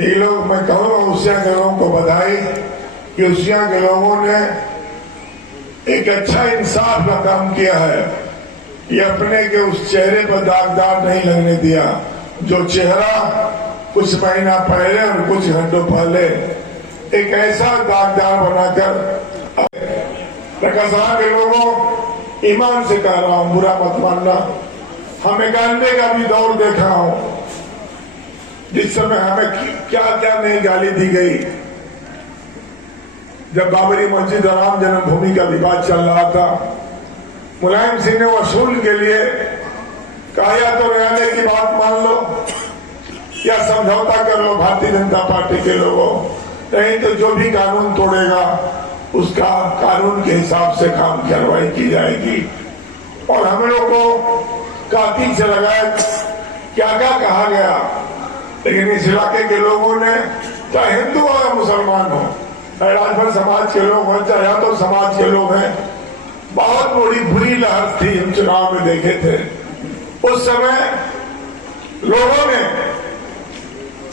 ये लोग, मैं कहूँगा उसिया के लोगों को बधाई कि उसिया के लोगों ने एक अच्छा इंसाफ का काम किया है। ये अपने के उस चेहरे पर दागदार नहीं लगने दिया, जो चेहरा कुछ महीना पहले और कुछ घंटों पहले एक ऐसा दागदार बनाकर रकासा के लोगों, ईमान से कह रहा हूं, बुरा मत मानना, हम 91 का भी दौर देखा हूं जिस समय हमें क्या क्या नहीं गाली दी गई। जब बाबरी मस्जिद राम जन्मभूमि का विवाद चल रहा था, मुलायम सिंह ने वसूल के लिए कहा या तो न्यायालय की बात मान लो या समझौता कर लो भारतीय जनता पार्टी के लोगों, नहीं तो जो भी कानून तोड़ेगा उसका कानून के हिसाब से काम कार्रवाई की जाएगी। और हम लोग को कातिल से लगाया क्या क्या कहा गया, लेकिन इस इलाके के लोगों ने, चाहे हिंदू हो या मुसलमान हो, चाहे राजभर समाज के लोग हो, चाहे यादव समाज के लोग हैं, बहुत बड़ी बुरी लहर थी, हम चुनाव में देखे थे। उस समय लोगों ने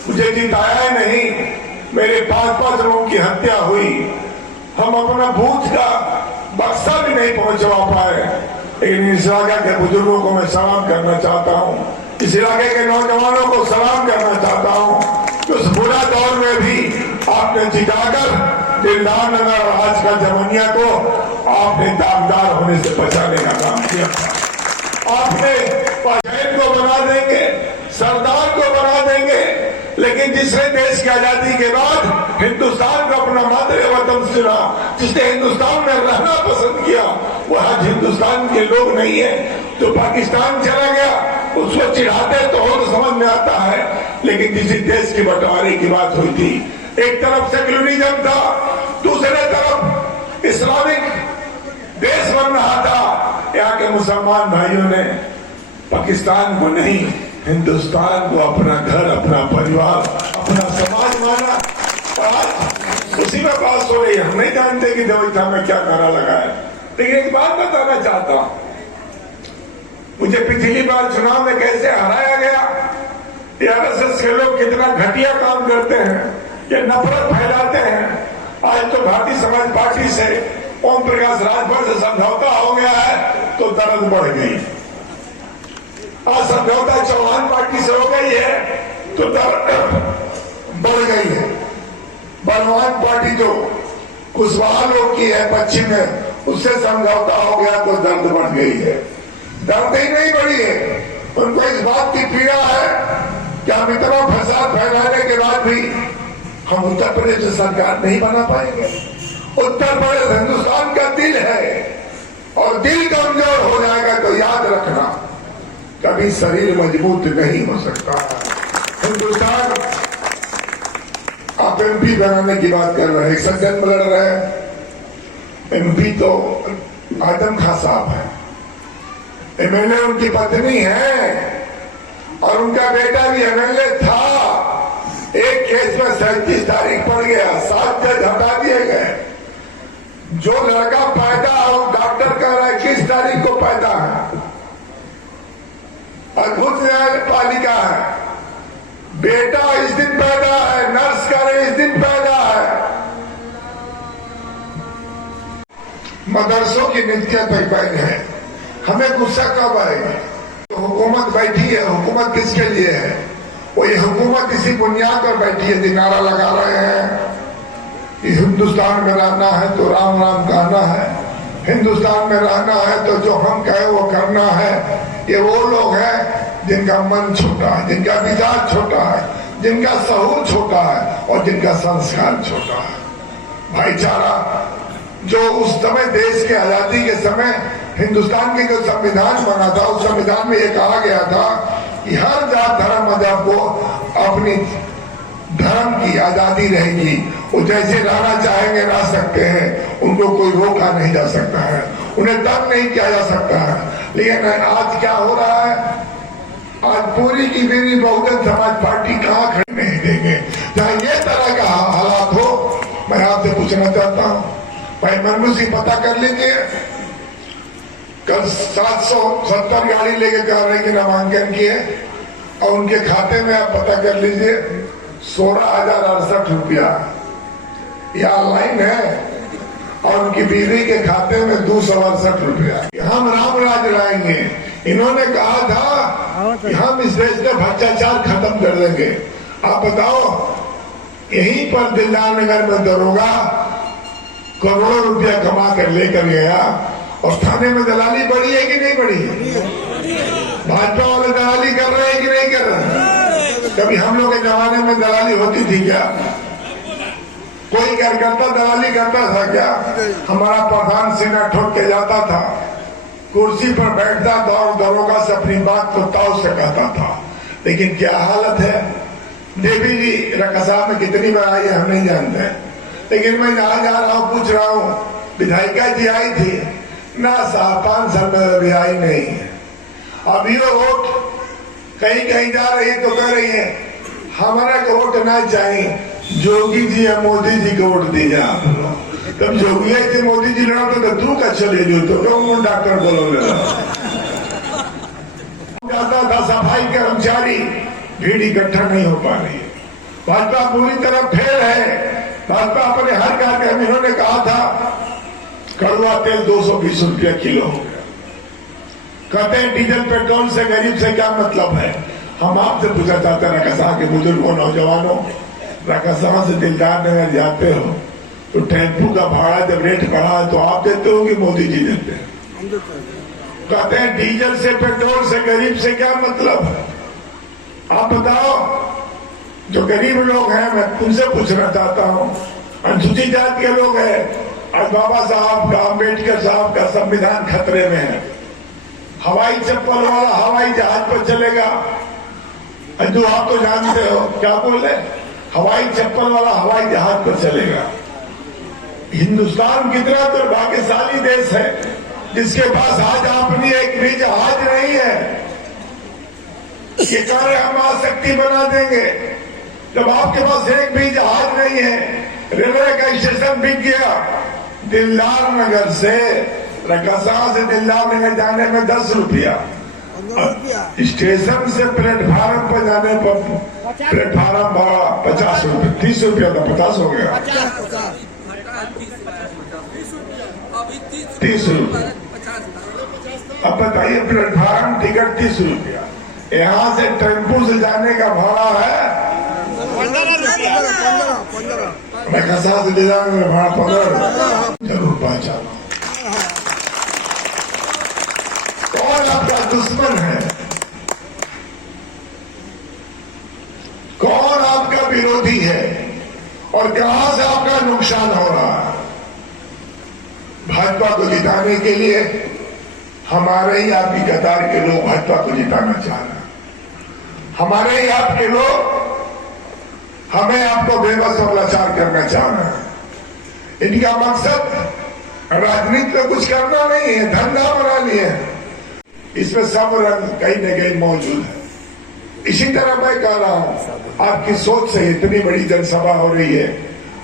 मुझे जिताया नहीं, मेरे 5-5 लोगों की हत्या हुई, हम अपना बूथ का बक्सा भी नहीं पहुंचवा पाए। लेकिन इस इलाके के बुजुर्गों को मैं सलाम करना चाहता हूं, इस इलाके के नौजवानों को सलाम करना चाहता हूं कि उस बुरा दौर में भी आपने जिताकर दिलदार नगर और आज का जमुनिया को आपने दागदार होने से बचाने का काम किया। आपने पहल को बना देंगे, सरदार को बना देंगे, लेकिन जिसने देश की आजादी के बाद हिंदुस्तान को अपना मातृ वतन चुना, जिसने हिंदुस्तान में रहना पसंद किया, वो आज हिंदुस्तान के लोग नहीं है। जो पाकिस्तान चला गया उसको चिढ़ाते तो समझ में आता है, लेकिन किसी देश की बंटवारे की बात हुई थी, एक तरफ सेक्युलरिज्म था, दूसरे तरफ इस्लामिक देश बन रहा था। यहाँ के मुसलमान भाइयों ने पाकिस्तान को नहीं, हिंदुस्तान को अपना घर, अपना परिवार, अपना समाज माना। आज उसी में बात हो रही है, हम नहीं जानते कि देवता में क्या नारा लगा है। लेकिन एक बात बताना चाहता हूं, मुझे पिछली बार चुनाव में कैसे हराया गया, आरएसएस के लोग कितना घटिया काम करते हैं, ये नफरत फैलाते हैं। आज तो भारतीय समाज पार्टी से ओम प्रकाश राजभर से समझौता हो गया है तो दर्द बढ़ गई। आज समझौता चौहान पार्टी से हो गई है तो दर्द बढ़ गई है। बलवान पार्टी जो कुशवाहा लोग की है पश्चिम में, उससे समझौता हो गया तो दर्द बढ़ गई है। दर्द ही नहीं बढ़ी है, उनको इस बात की पीड़ा है कि हम इतना फसाद फैलाने के बाद भी हम उत्तर प्रदेश सरकार नहीं बना पाएंगे। उत्तर प्रदेश हिंदुस्तान का दिल है और दिल कमजोर हो जाएगा तो याद रखना, कभी शरीर मजबूत नहीं हो सकता। हिंदुस्तान, आप एमपी बनाने की बात कर रहे हैं, सज्जन लड़ रहे हैं। एमपी तो आजम खां साहब है, एमएलए उनकी पत्नी है और उनका बेटा भी एमएलए था। एक केस में 37 तारीख पड़ गया, 7 जज हटा दिए गए। जो लड़का पैदा हो, डॉक्टर कह रहा है 21 तारीख को पैदा है, अद्भुत न्यायपालिका है। बेटा इस दिन पैदा है, नर्स कह रहे इस दिन पैदा है। मदरसों की नित्य तय है, हमें गुस्सा कब आएगा? तो हुकूमत बैठी है, हुकूमत किसके लिए है? वो ये हुकूमत इसी बुनियाद पर बैठी है, नारा लगा रहे हैं कि हिंदुस्तान में रहना है तो राम राम कहना है, हिंदुस्तान में रहना है तो जो हम कहे वो करना है। ये वो लोग हैं जिनका मन छोटा है, जिनका विचार छोटा है, जिनका सहूर छोटा है और जिनका संस्कार छोटा है। भाईचारा जो उस समय देश के आजादी के समय हिंदुस्तान के जो संविधान बना था, उस संविधान में ये कहा गया था कि हर जात धर्म मजहब को अपनी धर्म की आजादी रहेगी, वो जैसे रहना चाहेंगे रह सकते हैं, उनको कोई रोका नहीं जा सकता है, उन्हें तंग नहीं किया जा सकता है। लेकिन आज क्या हो रहा है? आज पूरी की पूरी बहुजन समाज पार्टी कहाँ खड़ी नहीं देंगे। जहाँ ये तरह का हालात हो, मैं आपसे पूछना चाहता हूँ, भाई मनमोहन सिंह पता कर लीजिए, कल 770 गाड़ी लेके जा रहे कि नामांकन किए और उनके खाते में आप पता कर लीजिए 16,068 रुपया ये ऑनलाइन है और उनकी बीवी के खाते में 268 रुपया। हम राम राज लाएंगे। इन्होंने कहा था कि हम इस देश में भ्रष्टाचार खत्म कर देंगे। आप बताओ, यहीं पर दिलदार नगर में दरोगा करोड़ों रुपया कमा कर लेकर गया और थाने में दलाली बढ़ी है कि नहीं बढ़ी? भाजपा वाले दलाली कर रहे हैं कि नहीं कर रहे? कभी हम लोग के जमाने में दलाली होती थी क्या? कोई कार्यकर्ता दलाली करता था क्या? हमारा प्रधान सीना ठोक के जाता था, कुर्सी पर बैठता था और दरोगा से अपनी बात को ताव से कहता था। लेकिन क्या हालत है? देवी जी रकसा में कितनी बार आई है हम नहीं जानते, लेकिन मैं जहां जा रहा हूं पूछ रहा हूं, विधायिका जी आई थी ना? 5 साल में भी आई नहीं है। अब ये वोट कहीं कहीं जा रही है तो कह रही है हमारा को वोट ना चाहिए, जोगी जी या मोदी जी को वोट दीजिए आप लोग। तब जोगी जी मोदी जी लड़ा तो तू का चले जो तो क्यों डॉक्टर बोलो जाता था। सफाई कर्मचारी भीड़ इकट्ठा नहीं हो पा रही है। भाजपा पूरी तरह फेल है। भाजपा अपने हर कार्यक्रम में इन्होंने कहा था कड़वा तेल 220 रुपया किलो हो गया। कहते हैं डीजल पेट्रोल से गरीब से क्या मतलब है? हम आपसे पूछा चाहते हैं रकसा के बुजुर्गों नौजवानों, रकसा से दिलदार नगर जाते हो तो टेम्पू का भाड़ा जब रेट बढ़ा है तो आप देते हो कि मोदी जी देते हैं? कहते हैं डीजल से पेट्रोल से गरीब से क्या मतलब है? आप बताओ, जो गरीब लोग हैं मैं उनसे पूछना चाहता हूं, अनुसूचित जाति के लोग हैं, आज बाबा साहब का, अम्बेडकर साहब का संविधान खतरे में है। हवाई चप्पल वाला हवाई जहाज पर चलेगा। अजू आप तो जानते हो क्या बोले, हवाई चप्पल वाला हवाई जहाज पर चलेगा। हिंदुस्तान कितना दुर्भाग्यशाली देश है जिसके पास आज अपनी एक भी जहाज नहीं है। ये कार्य हम आसक्ति बना देंगे। जब आपके पास एक भी जहाज नहीं है, रेलवे का स्टेशन बिक गया। दिलदार नगर से रकसा से दिलदार नगर जाने में 10 रुपया, स्टेशन से प्लेटफार्म पर जाने पर प्लेटफार्म भाड़ा 50 रुपये, 30 रुपया था 50 हो गया, 30 रुपये। अब बताइए, प्लेटफार्म टिकट 30 रुपया, यहाँ से टेम्पू से जाने का भाड़ा है 15 रुपया। मैं कसा से ले जाऊंगा भाड़ा 15 जरूर पहचाना। कौन आपका दुश्मन है? कौन आपका विरोधी है? और कहां से आपका नुकसान हो रहा है? भाजपा को जिताने के लिए हमारे ही आपकी कतार के लोग भाजपा को जिताना चाह रहे हैं। हमारे ही आपके लोग हमें आपको बेबस और लाचार करना चाह रहे हैं। इनका मकसद राजनीति में कुछ करना नहीं है, धंधा बनानी है। इसमें सब रंग कहीं न कहीं मौजूद है। इसी तरह मैं कह रहा हूं, आपकी सोच से इतनी बड़ी जनसभा हो रही है,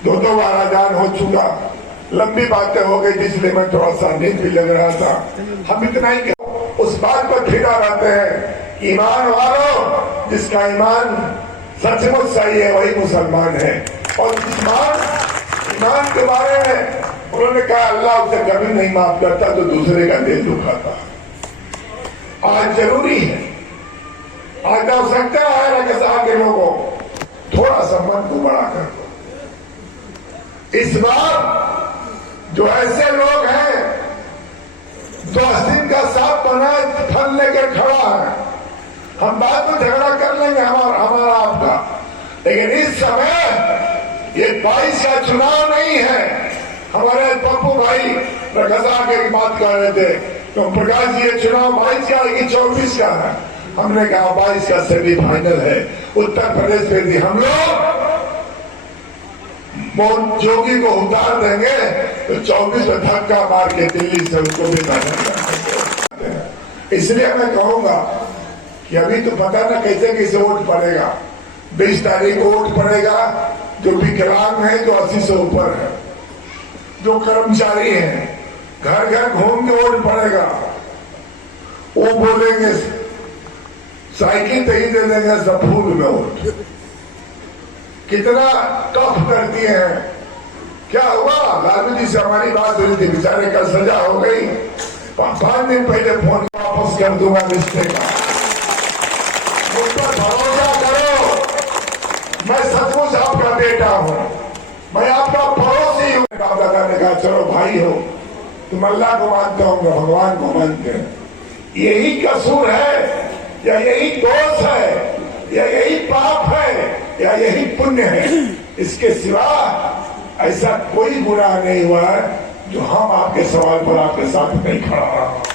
2 बार अजान हो चुका, लंबी बातें हो गई, इसलिए मैं थोड़ा सा नींद भी लग रहा था। हम इतना ही उस बात पर फिरा रहते हैं, ईमान वालों, जिसका ईमान सचमुच सही है वही मुसलमान है। और ईमान के बारे में उन्होंने कहा अल्लाह उसे कभी नहीं माफ करता तो दूसरे का दिल दुखाता। आज जरूरी है, आज आवश्यकता है रकसा के लोगों, थोड़ा सा मन को बड़ा कर दो। इस बार जो ऐसे लोग हैं 10 दिन का साथ बना फल लेकर खड़ा है, हम बाद में झगड़ा कर लेंगे हमारा आपका, लेकिन इस समय ये 22 का चुनाव नहीं है। हमारे पप्पू भाई रकसा की बात कर रहे थे तो प्रकाश जी, ये चुनाव 22 का है कि 24 का है? हमने कहा 22 का सेमीफाइनल है। उत्तर प्रदेश में भी हम लोग जोगी को उतार देंगे तो 24 में धक्का मार के दिल्ली से उनको भी करना। इसलिए मैं कहूंगा कि अभी तो पता ना कैसे कैसे वोट पड़ेगा। 20 तारीख को वोट पड़ेगा। जो विकलांग है, जो 80 से ऊपर है, जो कर्मचारी हैं, घर घर घूम के वोट पड़ेगा। वो बोलेंगे साइकिल तो ही दे देंगे सब फूल में वोट। कितना टफ करती हैं। क्या हुआ, लालू जी से हमारी बात हुई थी, बेचारे का सजा हो गई, 5 दिन पहले फोन वापस कर दूंगा रिश्ते का, मुझ पर भरोसा करो, मैं सचमुच आपका बेटा हूं, मैं आपका पड़ोसी हूं। बाप दादा ने कहा चलो भाई हो, तुम अल्लाह को मानते होंगे, भगवान को मानते हैं, यही कसूर है या यही दोष है या यही पाप है या यही पुण्य है, इसके सिवा ऐसा कोई गुनाह नहीं हुआ है जो हम आपके सवाल पर आपके साथ नहीं खड़ा रहा।